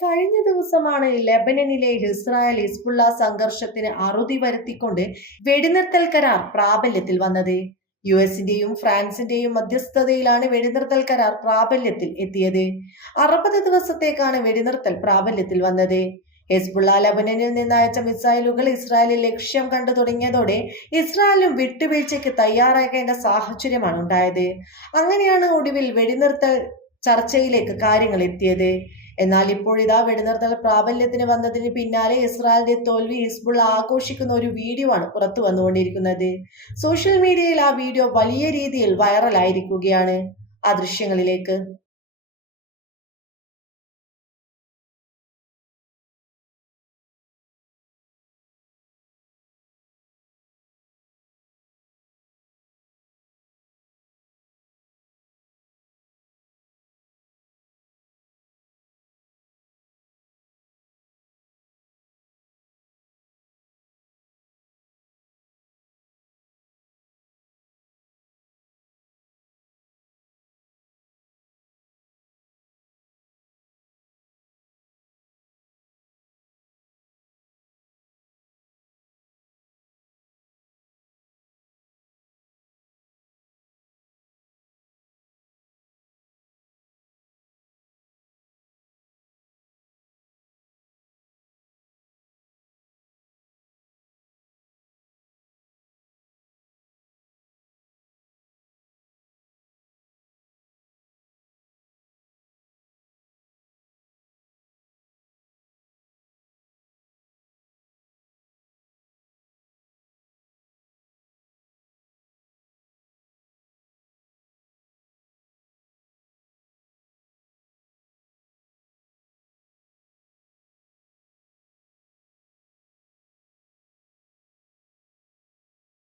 കഴിഞ്ഞ ദിവസമാണ് ലെബനനിലെ Israel Hezbollah സംഘർഷത്തിന് അറുതി വരുത്തിക്കൊണ്ട് വെടിനിർത്തൽ കരാർ പ്രാബല്യത്തിൽ വന്നത്. യു എസിന്റെയും ഫ്രാൻസിന്റെയും മധ്യസ്ഥതയിലാണ് വെടിനിർത്തൽ കരാർ പ്രാബല്യത്തിൽ എത്തിയത്. അറുപത് ദിവസത്തേക്കാണ് വെടിനിർത്തൽ പ്രാബല്യത്തിൽ വന്നത്. ഹെസ്ബുള്ള ലബനനിൽ നിന്ന് അയച്ച മിസൈലുകൾ ഇസ്രായേലിൽ ലക്ഷ്യം കണ്ടു തുടങ്ങിയതോടെ ഇസ്രായേലും വിട്ടുവീഴ്ചയ്ക്ക് തയ്യാറാക്കേണ്ട സാഹചര്യമാണ് ഉണ്ടായത്. അങ്ങനെയാണ് ഒടുവിൽ വെടിനിർത്തൽ ചർച്ചയിലേക്ക് കാര്യങ്ങൾ എത്തിയത്. എന്നാൽ ഇപ്പോഴിതാ വെടിനിർത്തൽ പ്രാബല്യത്തിന് വന്നതിന് പിന്നാലെ ഇസ്രായേലിന്റെ തോൽവി ഹിസ്ബുൾ ആഘോഷിക്കുന്ന ഒരു വീഡിയോ ആണ് പുറത്തു വന്നുകൊണ്ടിരിക്കുന്നത്. സോഷ്യൽ മീഡിയയിൽ ആ വീഡിയോ വലിയ രീതിയിൽ വൈറലായിരിക്കുകയാണ് ആ ദൃശ്യങ്ങളിലേക്ക്.